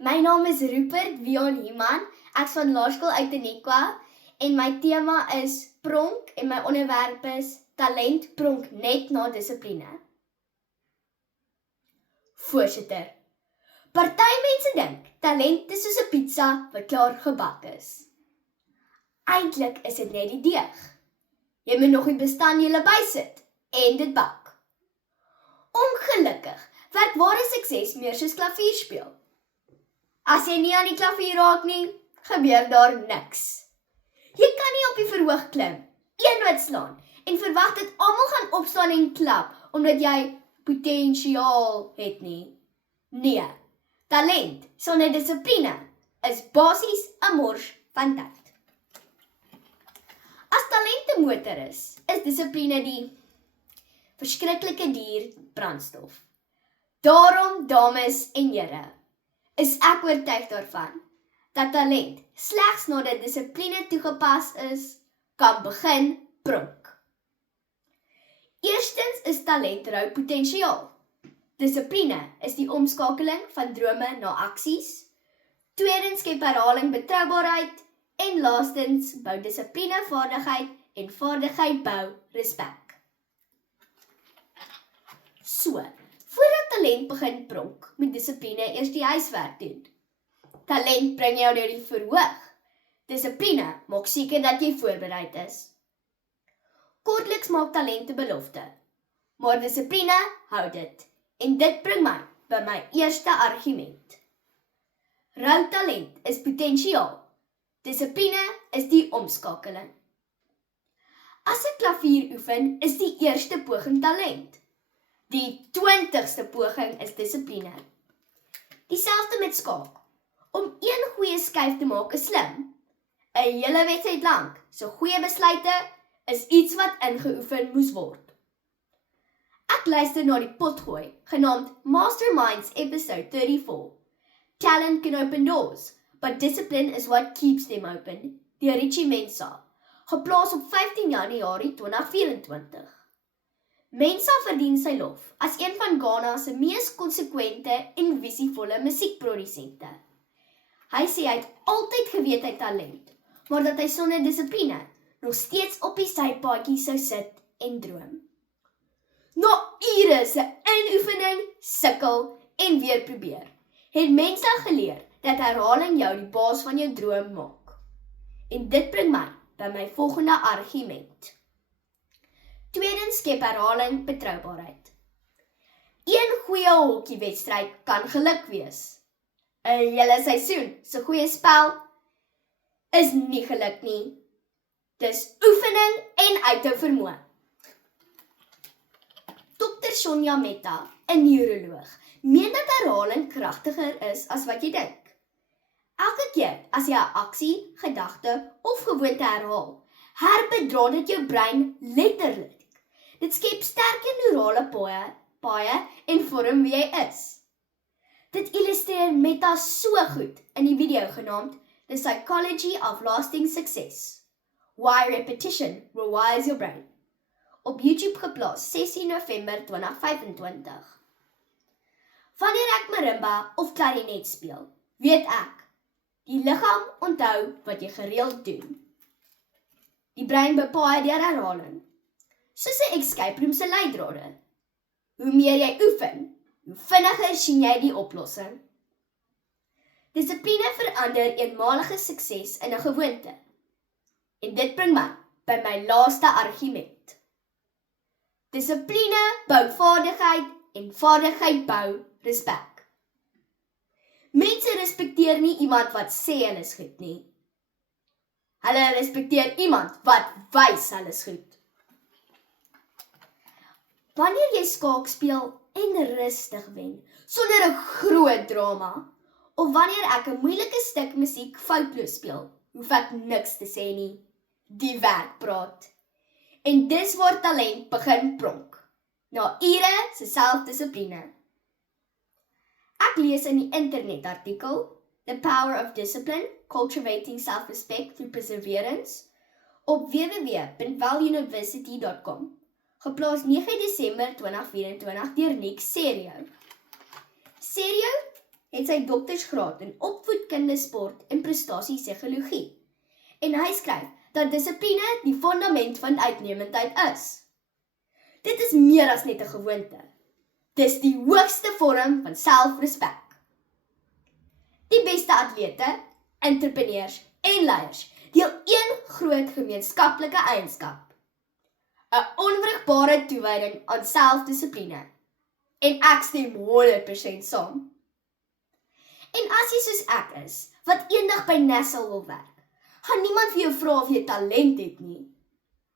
My naam is Rupert Wion Human. Ek's van Laerskool uit Tenekwa en my tema is pronk en my onderwerp is talent pronk net na dissipline. Voorsitter, party mense dink talent is soos 'n pizza wat klaar gebak is. Eintlik is dit net die deeg. Jy moet nog die bestanddele bysit en dit bak. Ongelukkig werk ware sukses meer soos klavier speel. As jy nie aan die klavier raak nie, gebeur daar niks. Jy kan nie op die verhoog klim, een noot slaan en verwag dat almal gaan opstaan en klap omdat jy potensiaal het nie. Nee, talent sonder dissipline is basies 'n mors van tyd. As talent 'n motor is dissipline die verskriklike duur brandstof. Daarom, dames en here, is ek oortuig daarvan dat talent slegs nadat dissipline toegepas is, kan begin pronk. Eerstens is talent rou potensiaal. Dissipline is die omskakeling van drome na aksies. Tweedens skep herhaling betroubaarheid en laastens bou dissipline vaardigheid en vaardigheid bou respek. So, voordat talent begin pronk, moet dissipline eers die huiswerk doen. Talent bring jou deur die verhoog. Dissipline maak seker dat jy voorbereid is. Kortliks maak talent 'n belofte, maar dissipline hou dit. En dit bring my by my eerste argument. Rou talent is potensiaal. Dissipline is die omskakeling. As ek klavier oefen, is die eerste poging talent. Die 20ste poging is dissipline. Dieselfde met skaak. Om een goeie skuif te maak is slim. 'n hele wedstryd lank, so goeie besluite is iets wat ingeoefen moes word. Ek luister na die potgooi, genaamd Masterminds episode 34. Talent can open doors, but discipline is what keeps them open, deur Richie Mensah, geplaas op 15 Januarie 2024. Mensah verdien sy lof as een van Ghana se mees konsekwente en visievolle musiekprodusente. Hy sê hy het altyd geweet hy talent, maar dat hy sonder dissipline nog steeds op die sypaadjie sou sit en droom. Na ure se inoefening, sukkel en weer probeer, het Mensah geleer dat herhaling jou die baas van jou droom maak. En dit bring my by my volgende argument. Tweedens skep herhaling betroubaarheid. Een goeie hokkiewedstryd kan geluk wees. 'n hele seisoen se goeie spel is nie geluk nie. Dis oefening en uithou vermoë. Dr. Sonja Mehta, 'n neuroloog, meen dat herhaling kragtiger is as wat jy dink. Elke keer as jy 'n aksie, gedagte of gewoonte herhaal, herbedra dit jou brein letterlik. Dit skep sterker neurale paaie en vorm wie jy is. Dit illustreer Mehta so goed in die video genaamd The Psychology of Lasting Success. Why Repetition Rewires Your Brain. Op YouTube geplaas 16 November 2025. Wanneer ek marimba of klarinet speel, weet ek, die liggaam onthou wat jy gereeld doen. Die brein bepaal deur herhaling, soos 'n escape room se leidrade. Hoe meer jy oefen, hoe vinniger sien jy die oplossing. Dissipline verander eenmalige sukses in 'n gewoonte. En dit bring my by my laaste argument. Dissipline bou vaardigheid en vaardigheid bou respek. Mense respekteer nie iemand wat sê hulle is goed nie. Hulle respekteer iemand wat wys hulle is goed. Wanneer jy skaak speel en rustig wen, sonder 'n groot drama, of wanneer ek 'n moeilike stuk musiek foutloos speel, hoef ek niks te sê nie. Die werk praat. En dis waar talent begin pronk. Na ure se selfdissipline. Ek lees in die internetartikel The Power of Discipline, Cultivating Self-Respect Through Perseverance op www.valuniversity.com, geplaas 9 Desember 2024 deur Nick Serio. Serio het sy doktersgraad in opvoedkunde, sport en prestasiepsigologie. En hy skryf dat dissipline die fundament van uitnemendheid is. Dit is meer as net 'n gewoonte. Dis die hoogste vorm van selfrespek. Die beste atlete, entrepreneurs en leiers deel een groot gemeenskaplike eienskap: 'n onwrigbare toewyding aan selfdissipline. En ek stem 100% saam. En as jy soos ek is, wat eendag by NASA wil werk, gaan niemand vir jou vra of jy talent het nie.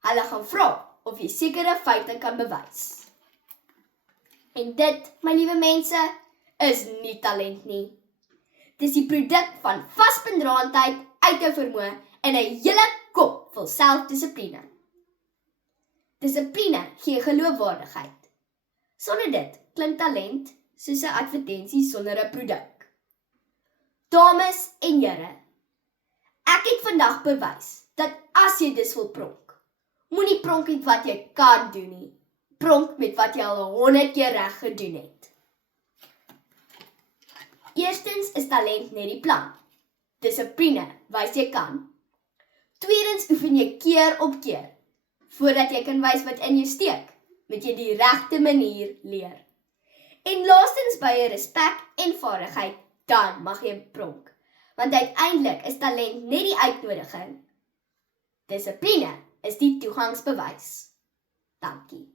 Hulle gaan vra of jy sekere feite kan bewys. En dit, my liewe mense, is nie talent nie. Dis die produk van vasbindraandheid, uithou vermoë en 'n hele kop vol selfdissipline. Dissipline gee geloofwaardigheid. Sonder dit klink talent soos 'n advertensie sonder 'n produk. Dames en here, ek het vandag bewys dat as jy dus wil pronk, moenie pronk met wat jy kan doen nie. Pronk met wat jy al 100 keer reg gedoen het. Eerstens is talent net die plan. Dissipline wys jy kan. Tweedens oefen jy keer op keer. Voordat jy kan wys wat in jou steek, moet jy die regte manier leer. En laastens by jy respek en vaardigheid, dan mag jy pronk. Want uiteindelik is talent net die uitnodiging. Dissipline is die toegangsbewys. Dankie.